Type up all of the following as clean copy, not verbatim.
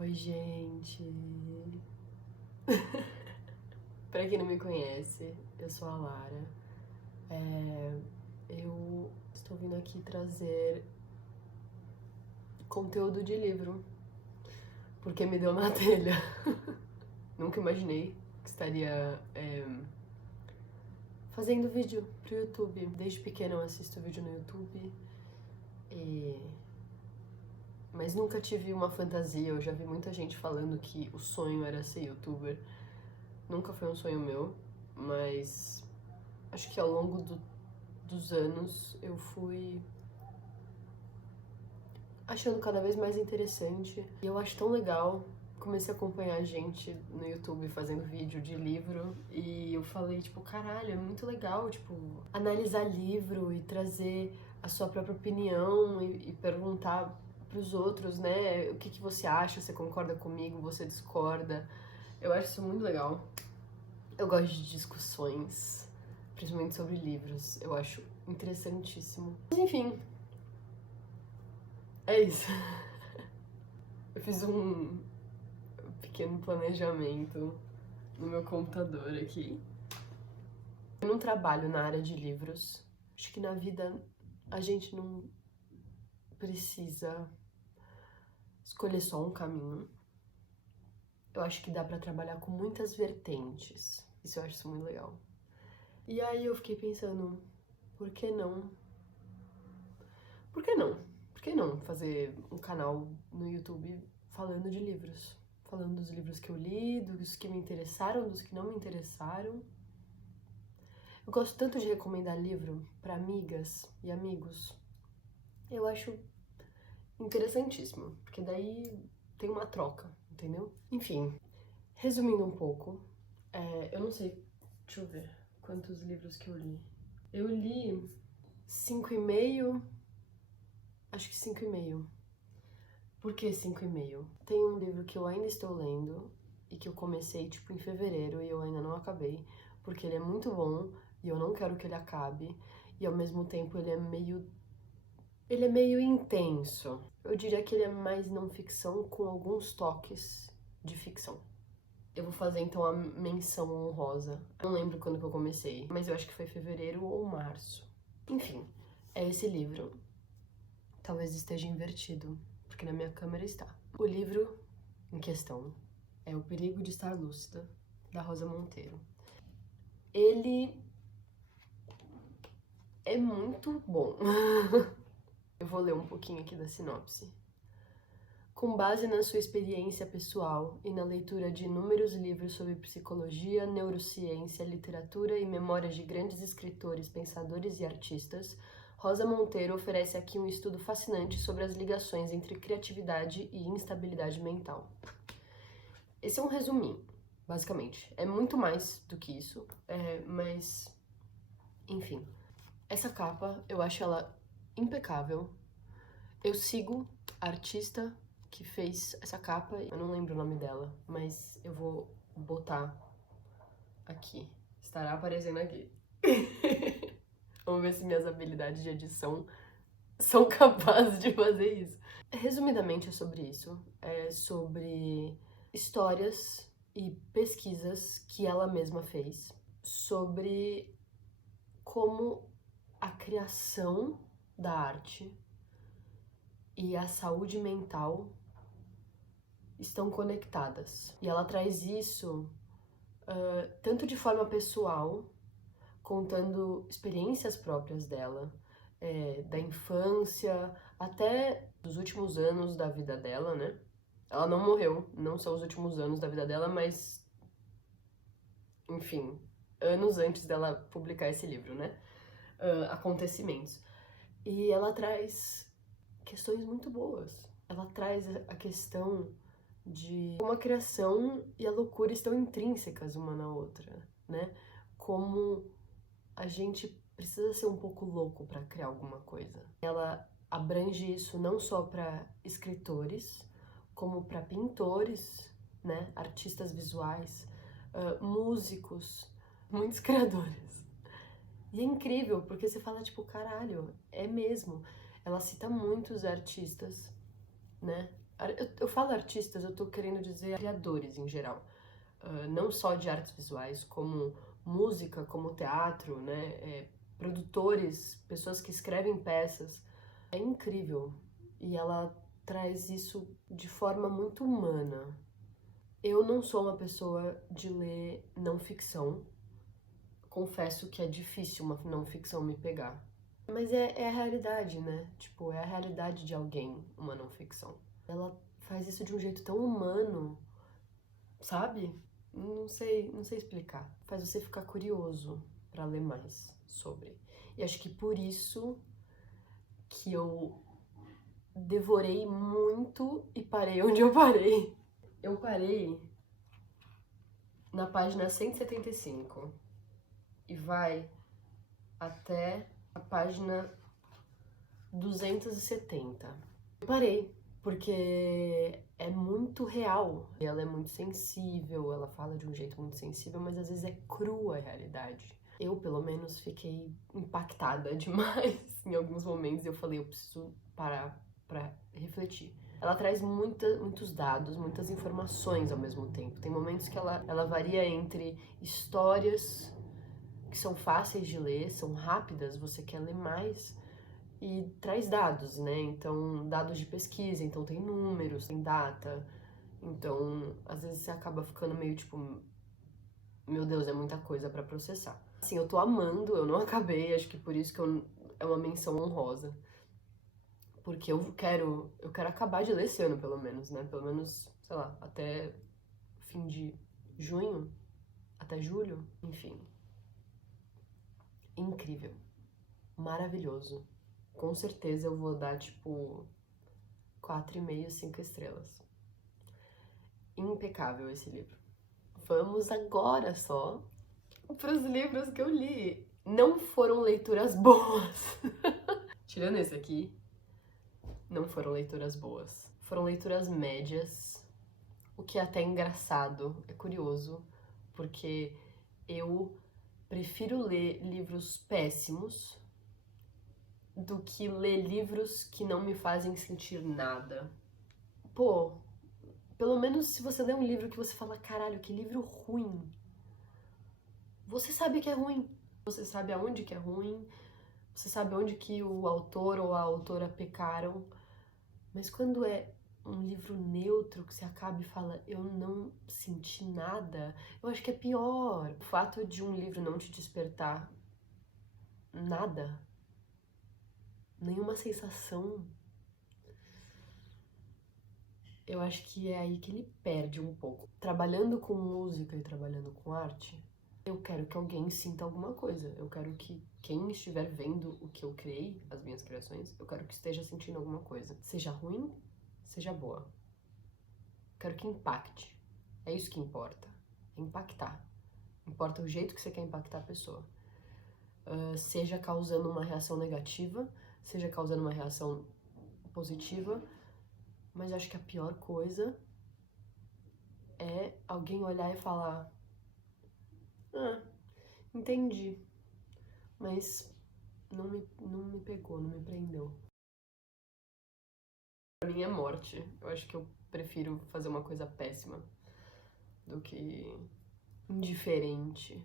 Oi, gente! Pra quem não me conhece, eu sou a Lara. Eu estou vindo aqui trazer conteúdo de livro, porque me deu na telha. Nunca imaginei que estaria fazendo vídeo pro YouTube. Desde pequena eu assisto vídeo no YouTube, mas nunca tive uma fantasia. Eu já vi muita gente falando que o sonho era ser youtuber. Nunca foi um sonho meu, mas acho que ao longo dos anos eu fui achando cada vez mais interessante. E eu acho tão legal. Comecei a acompanhar gente no YouTube fazendo vídeo de livro e eu falei, tipo, caralho, é muito legal, tipo, analisar livro e trazer a sua própria opinião e perguntar pros outros, né, o que você acha, você concorda comigo, você discorda. Eu acho isso muito legal. Eu gosto de discussões, principalmente sobre livros. Eu acho interessantíssimo. Mas enfim, é isso. Eu fiz um pequeno planejamento no meu computador aqui. Eu não trabalho na área de livros. Acho que na vida a gente não precisa escolher só um caminho. Eu acho que dá pra trabalhar com muitas vertentes. Isso eu acho muito legal. E aí eu fiquei pensando, por que não? Por que não? Por que não fazer um canal no YouTube falando de livros? Falando dos livros que eu li, dos que me interessaram, dos que não me interessaram. Eu gosto tanto de recomendar livro para amigas e amigos. Eu acho interessantíssimo, porque daí tem uma troca, entendeu? Enfim, resumindo um pouco, eu não sei, deixa eu ver quantos livros que eu li. Eu li 5,5, acho que 5,5. Por que 5,5? Tem um livro que eu ainda estou lendo e que eu comecei tipo em fevereiro e eu ainda não acabei, porque ele é muito bom e eu não quero que ele acabe, e ao mesmo tempo ele é meio intenso. Eu diria que ele é mais não ficção com alguns toques de ficção. Eu vou fazer então a menção honrosa. Não lembro quando que eu comecei, mas eu acho que foi fevereiro ou março. Enfim, é esse livro. Talvez esteja invertido, porque na minha câmera está. O livro em questão é O Perigo de Estar Lúcida, da Rosa Monteiro. Ele é muito bom. Eu vou ler um pouquinho aqui da sinopse. Com base na sua experiência pessoal e na leitura de inúmeros livros sobre psicologia, neurociência, literatura e memórias de grandes escritores, pensadores e artistas, Rosa Monteiro oferece aqui um estudo fascinante sobre as ligações entre criatividade e instabilidade mental. Esse é um resuminho, basicamente. É muito mais do que isso, mas, enfim. Essa capa, eu acho ela impecável. Eu sigo a artista que fez essa capa, eu não lembro o nome dela, mas eu vou botar aqui. Estará aparecendo aqui. Vamos ver se minhas habilidades de edição são capazes de fazer isso. Resumidamente é sobre isso. É sobre histórias e pesquisas que ela mesma fez sobre como a criação da arte e a saúde mental estão conectadas. E ela traz isso tanto de forma pessoal, contando experiências próprias dela, da infância até dos últimos anos da vida dela, né? Ela não morreu, não são os últimos anos da vida dela, mas, enfim, anos antes dela publicar esse livro, né? Acontecimentos. E ela traz questões muito boas. Ela traz a questão de como a criação e a loucura estão intrínsecas uma na outra, né? Como a gente precisa ser um pouco louco para criar alguma coisa. Ela abrange isso não só para escritores, como para pintores, né? Artistas visuais, músicos, muitos criadores. E é incrível, porque você fala, tipo, caralho, é mesmo. Ela cita muitos artistas, né? Eu falo artistas, eu tô querendo dizer criadores em geral. Não só de artes visuais, como música, como teatro, né? Produtores, pessoas que escrevem peças. É incrível. E ela traz isso de forma muito humana. Eu não sou uma pessoa de ler não ficção. Confesso que é difícil uma não ficção me pegar. Mas é a realidade, né? Tipo, é a realidade de alguém, uma não ficção. Ela faz isso de um jeito tão humano, sabe? Não sei explicar. Faz você ficar curioso pra ler mais sobre. E acho que por isso que eu devorei muito e parei onde eu parei. Eu parei na página 175 e vai até a página 270. Eu parei, porque é muito real. Ela é muito sensível, ela fala de um jeito muito sensível, mas às vezes é crua a realidade. Eu, pelo menos, fiquei impactada demais em alguns momentos e eu falei, eu preciso parar pra refletir. Ela traz muitos dados, muitas informações ao mesmo tempo. Tem momentos que ela varia entre histórias que são fáceis de ler, são rápidas, você quer ler mais, e traz dados, né? Então, dados de pesquisa, então tem números, tem data. Então, às vezes você acaba ficando meio tipo, meu Deus, é muita coisa pra processar. Assim, eu tô amando, eu não acabei, acho que por isso que é uma menção honrosa. Porque eu quero acabar de ler esse ano, pelo menos, né? Pelo menos, sei lá, até fim de junho, até julho, enfim. Incrível. Maravilhoso. Com certeza eu vou dar, tipo, 4,5, 5 estrelas. Impecável esse livro. Vamos agora só para os livros que eu li. Não foram leituras boas. Tirando esse aqui, não foram leituras boas. Foram leituras médias, o que é até engraçado, é curioso, porque eu prefiro ler livros péssimos do que ler livros que não me fazem sentir nada. Pô, pelo menos se você lê um livro que você fala, caralho, que livro ruim. Você sabe que é ruim. Você sabe aonde que é ruim. Você sabe onde que o autor ou a autora pecaram. Mas quando é um livro neutro que você acaba e fala, eu não senti nada, eu acho que é pior. O fato de um livro não te despertar nada, nenhuma sensação, eu acho que é aí que ele perde um pouco. Trabalhando com música e trabalhando com arte, eu quero que alguém sinta alguma coisa. Eu quero que quem estiver vendo o que eu criei, as minhas criações, eu quero que esteja sentindo alguma coisa. Seja ruim, seja boa. Quero que impacte. É isso que importa. Impactar. Importa o jeito que você quer impactar a pessoa. Seja causando uma reação negativa, seja causando uma reação positiva, mas acho que a pior coisa é alguém olhar e falar: ah, entendi, mas não me pegou, não me prendeu. Pra mim é morte. Eu acho que eu prefiro fazer uma coisa péssima do que indiferente.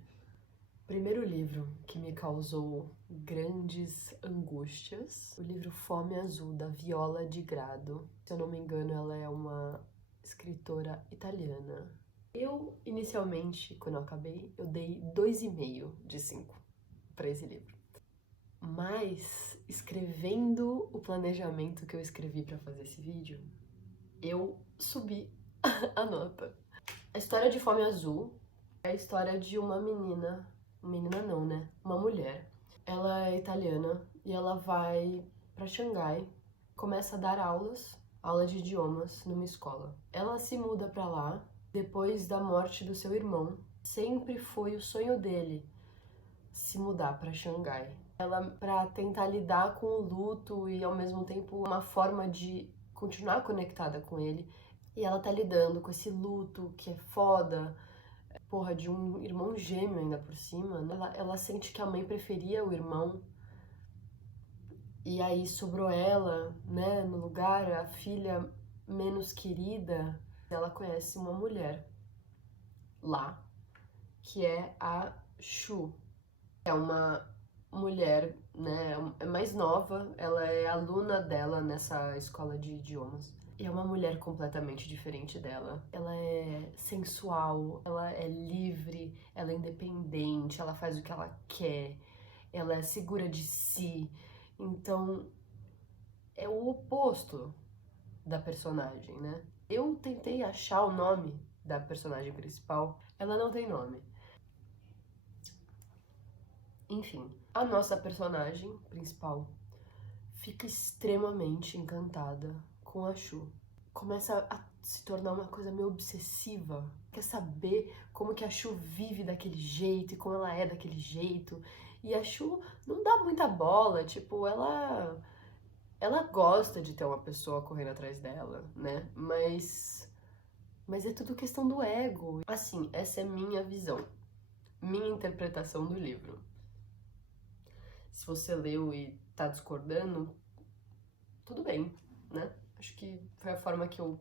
Primeiro livro que me causou grandes angústias, o livro Fome Azul, da Viola de Grado. Se eu não me engano, ela é uma escritora italiana. Eu, inicialmente, quando eu acabei, eu dei 2,5 de 5 para esse livro. Mas, escrevendo o planejamento que eu escrevi para fazer esse vídeo, eu subi a nota. A história de Fome Azul é a história de uma menina não, né? Uma mulher. Ela é italiana e ela vai pra Xangai, começa a dar aula de idiomas numa escola. Ela se muda pra lá depois da morte do seu irmão. Sempre foi o sonho dele se mudar pra Xangai. Ela, pra tentar lidar com o luto e ao mesmo tempo uma forma de continuar conectada com ele. E ela tá lidando com esse luto que é foda, porra, de um irmão gêmeo ainda por cima, né? Ela sente que a mãe preferia o irmão. E aí sobrou ela, né, no lugar, a filha menos querida, ela conhece uma mulher lá, que é a Shu. É uma mulher, né, é mais nova, ela é aluna dela nessa escola de idiomas. E é uma mulher completamente diferente dela. Ela é sensual, ela é livre, ela é independente, ela faz o que ela quer, ela é segura de si. Então, é o oposto da personagem, né? Eu tentei achar o nome da personagem principal, ela não tem nome. Enfim, a nossa personagem principal fica extremamente encantada com a Shu. Começa a se tornar uma coisa meio obsessiva. Quer saber como que a Shu vive daquele jeito e como ela é daquele jeito. E a Shu não dá muita bola, tipo, ela gosta de ter uma pessoa correndo atrás dela, né? Mas é tudo questão do ego. Assim, essa é minha visão, minha interpretação do livro. Se você leu e tá discordando, tudo bem, né? Acho que foi a forma que eu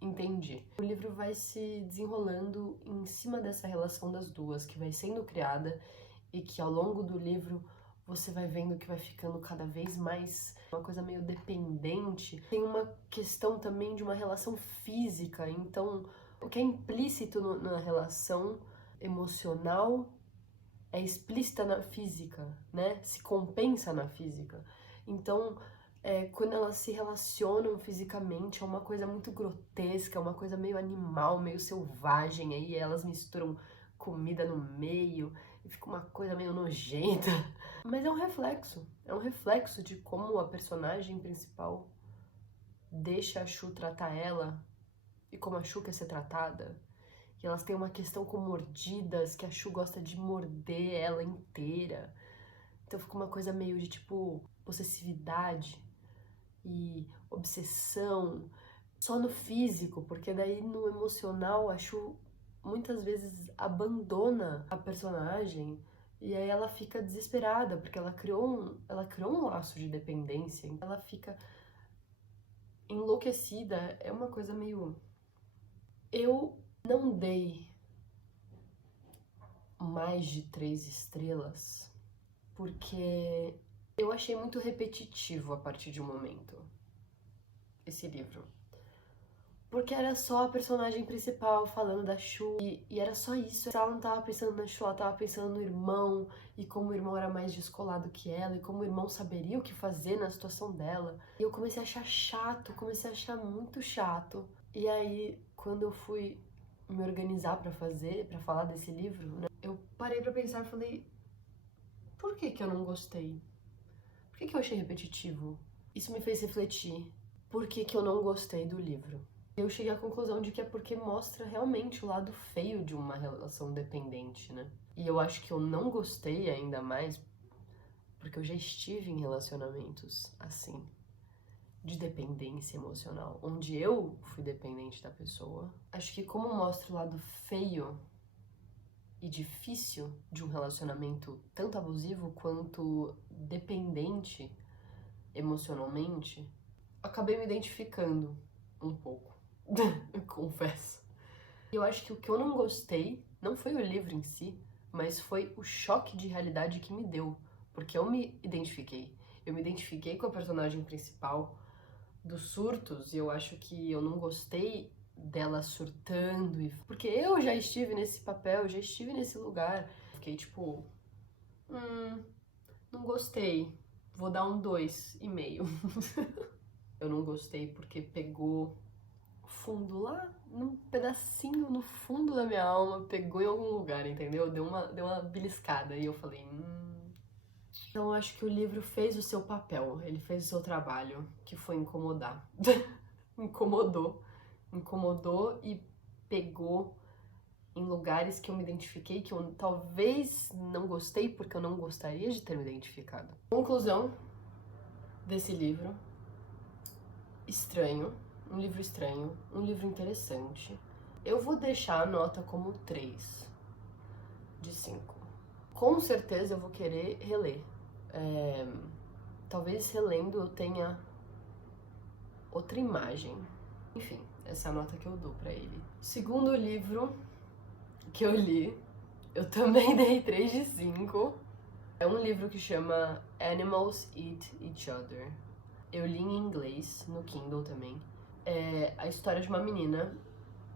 entendi. O livro vai se desenrolando em cima dessa relação das duas, que vai sendo criada e que ao longo do livro você vai vendo que vai ficando cada vez mais uma coisa meio dependente. Tem uma questão também de uma relação física, então o que é implícito na relação emocional é explícita na física, né? Se compensa na física. Então, quando elas se relacionam fisicamente, é uma coisa muito grotesca, é uma coisa meio animal, meio selvagem, aí elas misturam comida no meio e fica uma coisa meio nojenta. Mas é um reflexo de como a personagem principal deixa a Shu tratar ela e como a Shu quer ser tratada. E elas têm uma questão com mordidas, que a Shu gosta de morder ela inteira. Então fica uma coisa meio de tipo possessividade e obsessão só no físico, porque daí no emocional a Shu muitas vezes abandona a personagem e aí ela fica desesperada, porque ela criou um laço de dependência, ela fica enlouquecida, é uma coisa meio... Eu não dei mais de 3 estrelas, porque eu achei muito repetitivo a partir de um momento esse livro. Porque era só a personagem principal falando da Shu, e era só isso. Ela não tava pensando na Shu, ela tava pensando no irmão, e como o irmão era mais descolado que ela, e como o irmão saberia o que fazer na situação dela. E eu comecei a achar chato, comecei a achar muito chato. E aí, quando eu fui me organizar pra falar desse livro, né, eu parei pra pensar e falei, por que que eu não gostei? Por que que eu achei repetitivo? Isso me fez refletir. Por que que eu não gostei do livro? Eu cheguei à conclusão de que é porque mostra realmente o lado feio de uma relação dependente, né? E eu acho que eu não gostei ainda mais porque eu já estive em relacionamentos assim, de dependência emocional, onde eu fui dependente da pessoa. Acho que como mostra o lado feio e difícil de um relacionamento tanto abusivo quanto dependente emocionalmente, acabei me identificando um pouco, confesso. Eu acho que o que eu não gostei não foi o livro em si, mas foi o choque de realidade que me deu, porque eu me identifiquei. Eu me identifiquei com a personagem principal dos surtos, e eu acho que eu não gostei dela surtando, porque eu já estive nesse papel, eu já estive nesse lugar. Fiquei tipo, não gostei, vou dar um 2,5. Eu não gostei porque pegou fundo lá, num pedacinho no fundo da minha alma, pegou em algum lugar, entendeu? Deu uma beliscada e eu falei, Então eu acho que o livro fez o seu papel, ele fez o seu trabalho, que foi incomodar. Incomodou e pegou em lugares que eu me identifiquei, que eu talvez não gostei porque eu não gostaria de ter me identificado. Conclusão desse livro: estranho, um livro estranho, um livro interessante. Eu vou deixar a nota como 3 de 5. Com certeza eu vou querer reler. Talvez relendo eu tenha outra imagem Enfim, essa é a nota que eu dou pra ele. Segundo livro que eu li, eu também dei 3 de 5. É um livro que chama Animals Eat Each Other. Eu li em inglês, no Kindle também. É a história de uma menina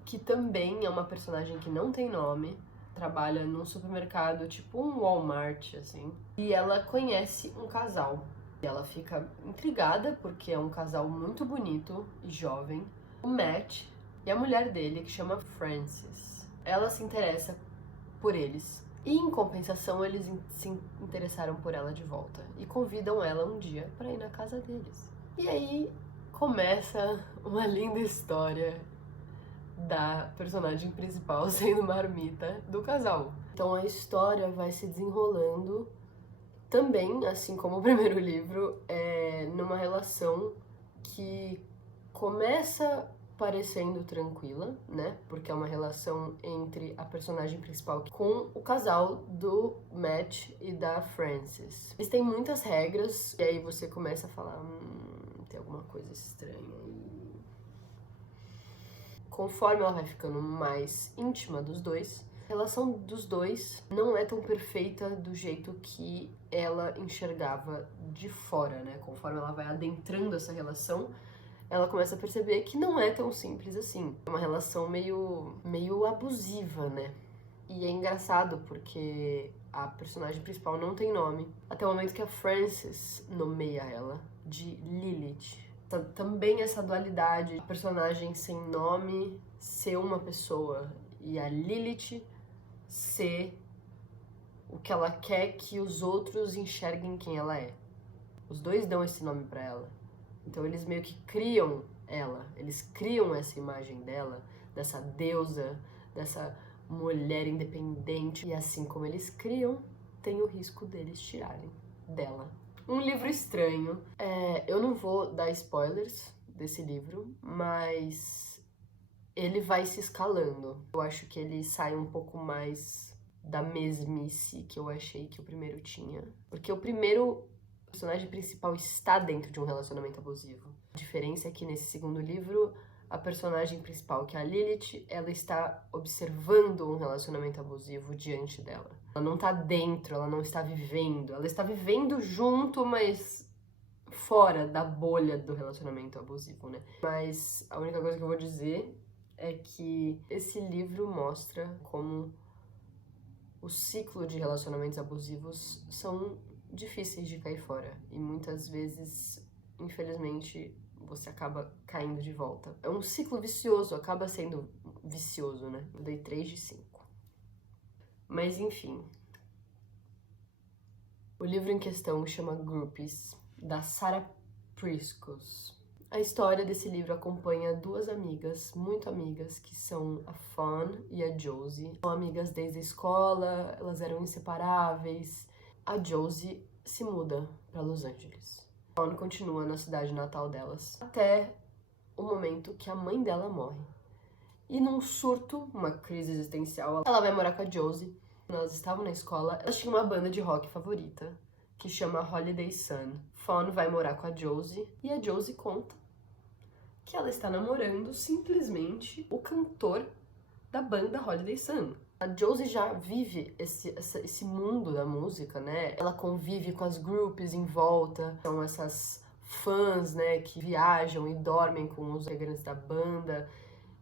que também é uma personagem que não tem nome, trabalha num supermercado, tipo um Walmart, assim, e ela conhece um casal. E ela fica intrigada porque é um casal muito bonito e jovem, o Matt e a mulher dele, que chama Frances. Ela se interessa por eles. E em compensação, eles se interessaram por ela de volta e convidam ela um dia para ir na casa deles. E aí começa uma linda história da personagem principal sendo marmita do casal. Então a história vai se desenrolando também, assim como o primeiro livro, numa relação que começa parecendo tranquila, né? Porque é uma relação entre a personagem principal com o casal do Matt e da Frances. Eles têm muitas regras, e aí você começa a falar, tem alguma coisa estranha aí. Conforme ela vai ficando mais íntima dos dois, a relação dos dois não é tão perfeita do jeito que ela enxergava de fora, né? Conforme ela vai adentrando essa relação, ela começa a perceber que não é tão simples assim. É uma relação meio abusiva, né? E é engraçado porque a personagem principal não tem nome, até o momento que a Frances nomeia ela de Lilith. Também essa dualidade, a personagem sem nome ser uma pessoa e a Lilith ser o que ela quer que os outros enxerguem quem ela é. Os dois dão esse nome pra ela. Então eles meio que criam ela, eles criam essa imagem dela, dessa deusa, dessa mulher independente. E assim como eles criam, tem o risco deles tirarem dela. Um livro estranho. Eu não vou dar spoilers desse livro, mas ele vai se escalando. Eu acho que ele sai um pouco mais da mesmice que eu achei que o primeiro tinha. Porque o primeiro personagem principal está dentro de um relacionamento abusivo. A diferença é que nesse segundo livro, a personagem principal, que é a Lilith, ela está observando um relacionamento abusivo diante dela. Ela não está dentro, ela não está vivendo. Ela está vivendo junto, mas fora da bolha do relacionamento abusivo, né? Mas a única coisa que eu vou dizer é que esse livro mostra como o ciclo de relacionamentos abusivos são difíceis de cair fora e muitas vezes, infelizmente, você acaba caindo de volta. É um ciclo vicioso, acaba sendo vicioso, né? Eu dei 3 de 5. Mas enfim. O livro em questão chama Groupies, da Sarah Priscos. A história desse livro acompanha duas amigas, muito amigas, que são a Fawn e a Josie. São amigas desde a escola, elas eram inseparáveis. A Josie se muda para Los Angeles. A Fawn continua na cidade natal delas, até o momento que a mãe dela morre. E num surto, uma crise existencial, ela vai morar com a Josie. Elas estavam na escola, elas tinham uma banda de rock favorita, que chama Holiday Sun. Fawn vai morar com a Josie, e a Josie conta que ela está namorando simplesmente o cantor da banda Holiday Sun. A Josie já vive esse mundo da música, né? Ela convive com as groupies em volta, são essas fãs, né, que viajam e dormem com os integrantes da banda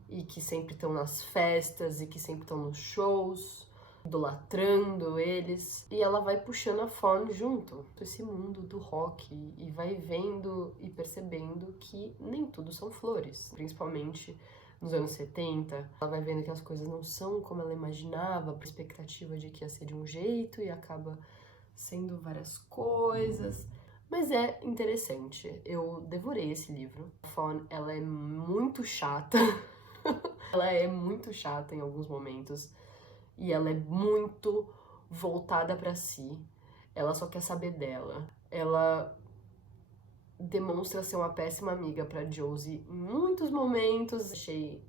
e que sempre estão nas festas e que sempre estão nos shows, idolatrando eles. E ela vai puxando a Fawn junto, esse mundo do rock, e vai vendo e percebendo que nem tudo são flores, principalmente nos anos 70. Ela vai vendo que as coisas não são como ela imaginava, a expectativa de que ia ser de um jeito e acaba sendo várias coisas. Mas é interessante, eu devorei esse livro. A Fawn, ela é muito chata, ela é muito chata em alguns momentos. E ela é muito voltada pra si. Ela só quer saber dela. Ela demonstra ser uma péssima amiga pra Josie em muitos momentos. Achei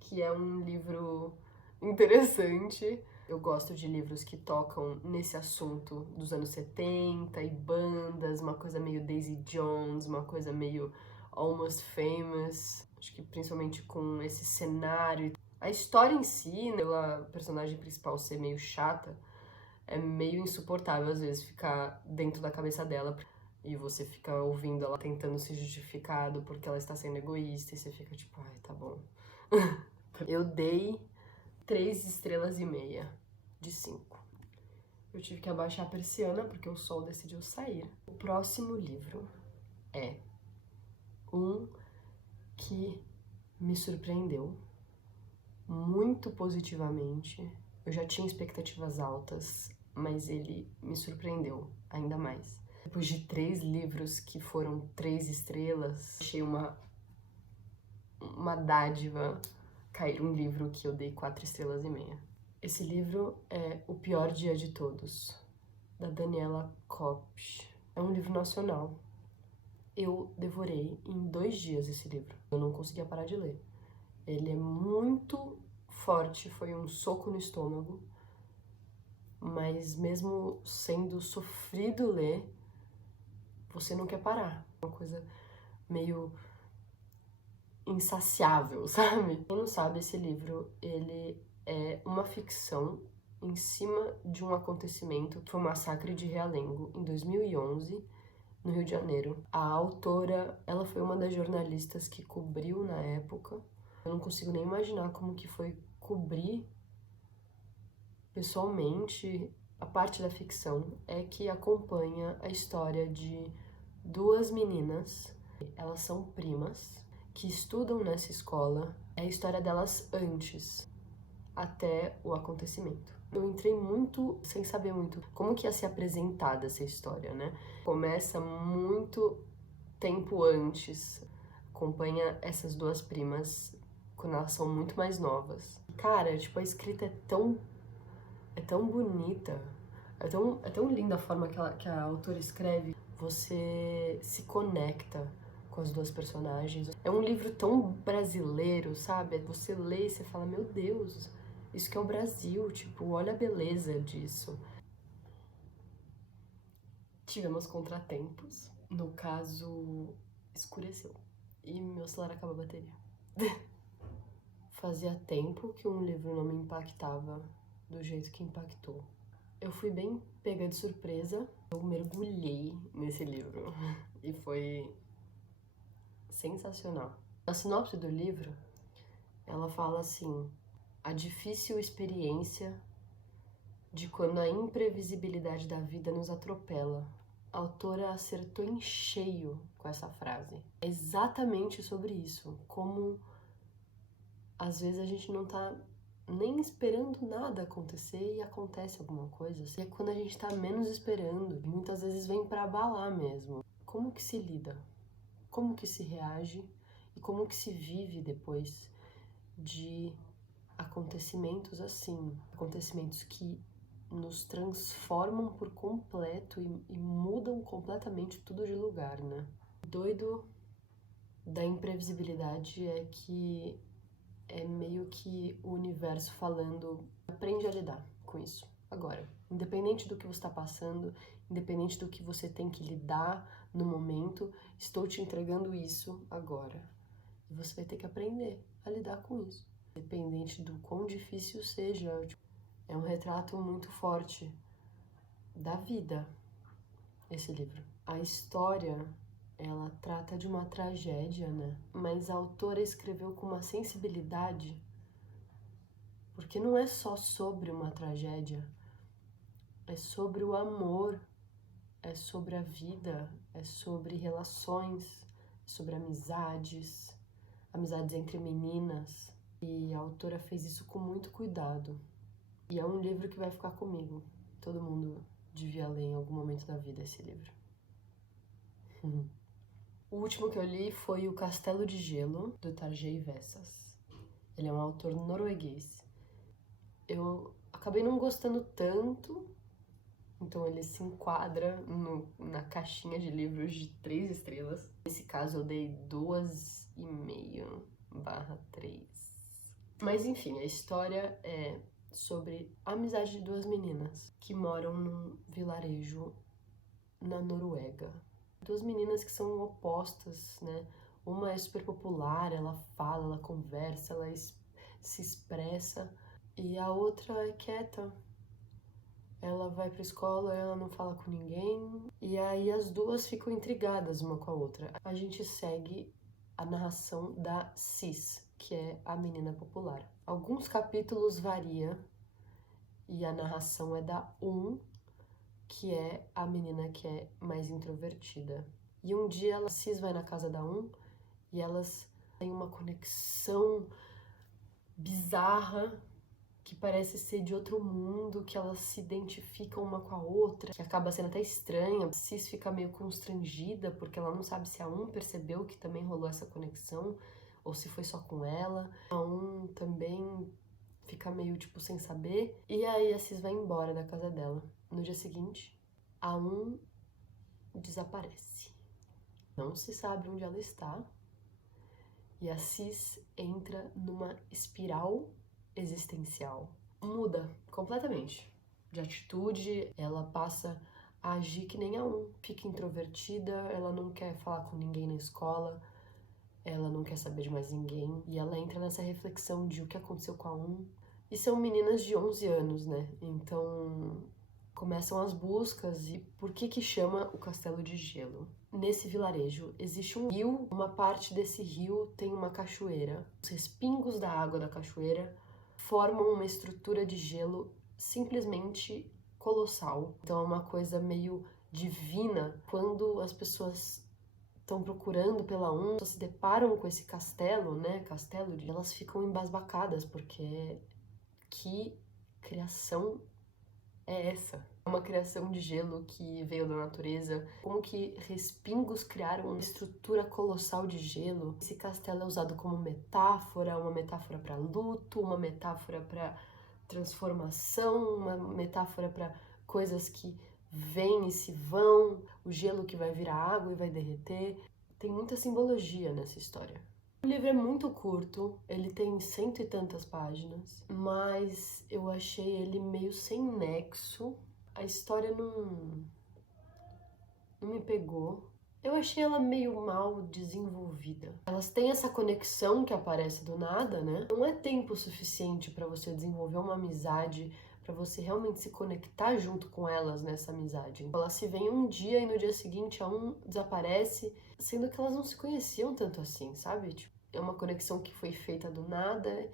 que é um livro interessante. Eu gosto de livros que tocam nesse assunto dos anos 70 e bandas, uma coisa meio Daisy Jones, uma coisa meio Almost Famous. Acho que principalmente com esse cenário. A história em si, né, a personagem principal ser meio chata, é meio insuportável às vezes ficar dentro da cabeça dela e você fica ouvindo ela tentando se justificar do porque ela está sendo egoísta e você fica tipo, ai, tá bom. Eu dei 3,5 estrelas de 5. Eu tive que abaixar a persiana porque o sol decidiu sair. O próximo livro é um que me surpreendeu muito positivamente. Eu já tinha expectativas altas, mas ele me surpreendeu ainda mais. Depois de 3 livros que foram 3 estrelas, achei uma dádiva cair um livro que eu dei 4,5 estrelas. Esse livro é O Pior Dia de Todos, da Daniela Kopsch. É um livro nacional. Eu devorei em 2 dias esse livro. Eu não conseguia parar de ler. Ele é muito forte, foi um soco no estômago, mas mesmo sendo sofrido ler, você não quer parar. Uma coisa meio insaciável, sabe? Quem não sabe, esse livro, ele é uma ficção em cima de um acontecimento, que foi o massacre de Realengo, em 2011, no Rio de Janeiro. A autora, ela foi uma das jornalistas que cobriu na época. Eu não consigo nem imaginar como que foi cobrir pessoalmente. A parte da ficção é que acompanha a história de 2 meninas, elas são primas, que estudam nessa escola. É a história delas antes, até o acontecimento. Eu entrei muito sem saber muito como que ia ser apresentada essa história, né? Começa muito tempo antes, acompanha essas 2 primas quando elas são muito mais novas. Cara, tipo, a escrita é tão bonita, é tão linda a forma que a autora escreve. Você se conecta com as 2 personagens. É um livro tão brasileiro, sabe? Você lê e você fala, meu Deus, isso que é o Brasil, tipo, olha a beleza disso. Tivemos contratempos. No caso, escureceu. E meu celular acabou a bateria. Fazia tempo que um livro não me impactava do jeito que impactou. Eu fui bem pega de surpresa. Eu mergulhei nesse livro e foi sensacional. A sinopse do livro, ela fala assim: a difícil experiência de quando a imprevisibilidade da vida nos atropela. A autora acertou em cheio com essa frase. É exatamente sobre isso, como às vezes a gente não tá nem esperando nada acontecer e acontece alguma coisa. E é quando a gente tá menos esperando, muitas vezes vem pra abalar mesmo. Como que se lida? Como que se reage? E como que se vive depois de acontecimentos assim? Acontecimentos que nos transformam por completo e mudam completamente tudo de lugar, né? O doido da imprevisibilidade é que é meio que o universo falando, aprende a lidar com isso agora. Independente do que você está passando, independente do que você tem que lidar no momento, estou te entregando isso agora. E você vai ter que aprender a lidar com isso. Independente do quão difícil seja, é um retrato muito forte da vida, esse livro. A história, ela trata de uma tragédia, né? Mas a autora escreveu com uma sensibilidade, porque não é só sobre uma tragédia, é sobre o amor, é sobre a vida, é sobre relações, é sobre amizades, amizades entre meninas. E a autora fez isso com muito cuidado. E é um livro que vai ficar comigo. Todo mundo devia ler em algum momento da vida esse livro. O último que eu li foi O Castelo de Gelo, do Tarjei Vesaas. Ele é um autor norueguês. Eu acabei não gostando tanto, então ele se enquadra na caixinha de livros de 3 estrelas. Nesse caso eu dei 2,5/3. Mas enfim, a história é sobre a amizade de 2 meninas que moram num vilarejo na Noruega. 2 meninas que são opostas, né? Uma é super popular, ela fala, ela conversa, ela se expressa. E a outra é quieta. Ela vai pra escola, ela não fala com ninguém. E aí as duas ficam intrigadas uma com a outra. A gente segue a narração da Cis, que é a menina popular. Alguns capítulos varia e a narração é da que é a menina que é mais introvertida. E um dia a Cis vai na casa da e elas têm uma conexão bizarra que parece ser de outro mundo, que elas se identificam uma com a outra, que acaba sendo até estranha. A Cis fica meio constrangida porque ela não sabe se a percebeu que também rolou essa conexão ou se foi só com ela. A também fica meio tipo sem saber. E aí a Cis vai embora da casa dela. No dia seguinte, a desaparece. Não se sabe onde ela está. E a Cis entra numa espiral existencial. Muda completamente de atitude, ela passa a agir que nem a fica introvertida, ela não quer falar com ninguém na escola, ela não quer saber de mais ninguém, e ela entra nessa reflexão de o que aconteceu com a E são meninas de 11 anos, né? Então começam as buscas e por que chama o Castelo de Gelo? Nesse vilarejo existe um rio, uma parte desse rio tem uma cachoeira. Os respingos da água da cachoeira formam uma estrutura de gelo simplesmente colossal. Então é uma coisa meio divina. Quando as pessoas estão procurando pela se deparam com esse castelo, né? Elas ficam embasbacadas porque que criação é essa? Uma criação de gelo que veio da natureza. Como que respingos criaram uma estrutura colossal de gelo? Esse castelo é usado como metáfora, uma metáfora para luto, uma metáfora para transformação, uma metáfora para coisas que vêm e se vão, o gelo que vai virar água e vai derreter. Tem muita simbologia nessa história. O livro é muito curto, ele tem 100 e tantas páginas, mas eu achei ele meio sem nexo. A história não me pegou. Eu achei ela meio mal desenvolvida. Elas têm essa conexão que aparece do nada, né? Não é tempo suficiente para você desenvolver uma amizade, para você realmente se conectar junto com elas nessa amizade. Elas se veem um dia e no dia seguinte a desaparece, sendo que elas não se conheciam tanto assim, sabe? Tipo, é uma conexão que foi feita do nada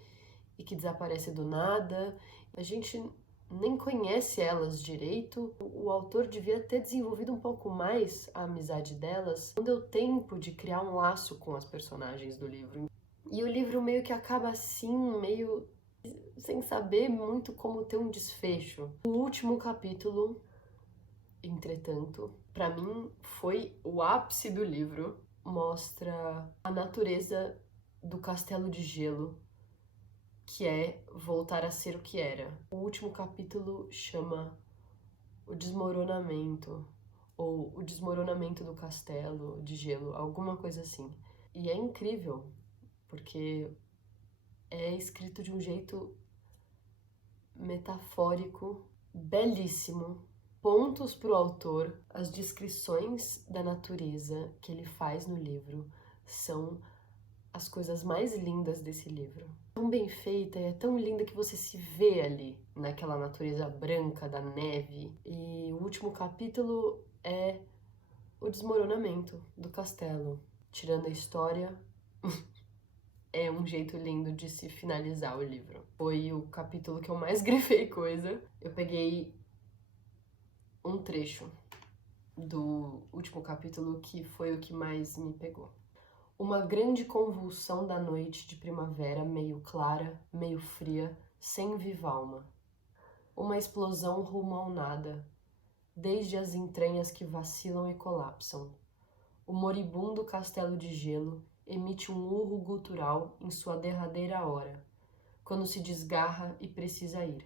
e que desaparece do nada. A gente nem conhece elas direito. O autor devia ter desenvolvido um pouco mais a amizade delas. Não deu tempo de criar um laço com as personagens do livro. E o livro meio que acaba assim, meio sem saber muito como ter um desfecho. O último capítulo, entretanto, para mim foi o ápice do livro. Mostra a natureza do castelo de gelo, que é voltar a ser o que era. O último capítulo chama O Desmoronamento, ou O Desmoronamento do Castelo de Gelo, alguma coisa assim. E é incrível, porque é escrito de um jeito metafórico, belíssimo. Pontos para o autor, as descrições da natureza que ele faz no livro são as coisas mais lindas desse livro. Tão bem feita, é tão linda que você se vê ali, naquela natureza branca da neve. E o último capítulo é o desmoronamento do castelo. Tirando a história, é um jeito lindo de se finalizar o livro. Foi o capítulo que eu mais grifei coisa. Eu peguei um trecho do último capítulo que foi o que mais me pegou. Uma grande convulsão da noite de primavera, meio clara, meio fria, sem viva alma. Uma explosão rumo ao nada, desde as entranhas que vacilam e colapsam. O moribundo castelo de gelo emite um urro gutural em sua derradeira hora, quando se desgarra e precisa ir,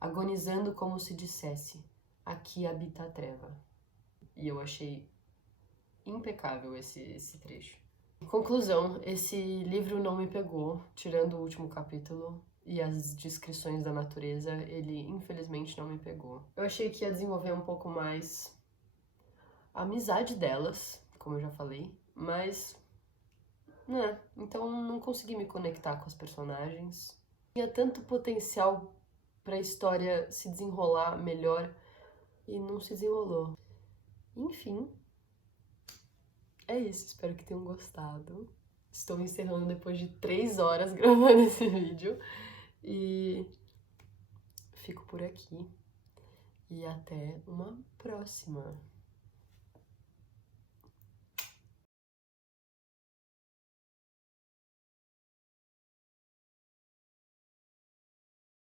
agonizando como se dissesse: aqui habita a treva. E eu achei impecável esse trecho. Conclusão, esse livro não me pegou, tirando o último capítulo e as descrições da natureza, ele infelizmente não me pegou. Eu achei que ia desenvolver um pouco mais a amizade delas, como eu já falei, mas né? Então não consegui me conectar com as personagens. Tinha tanto potencial pra história se desenrolar melhor e não se desenrolou. Enfim, é isso. Espero que tenham gostado. Estou encerrando depois de 3 horas gravando esse vídeo. E fico por aqui. E até uma próxima.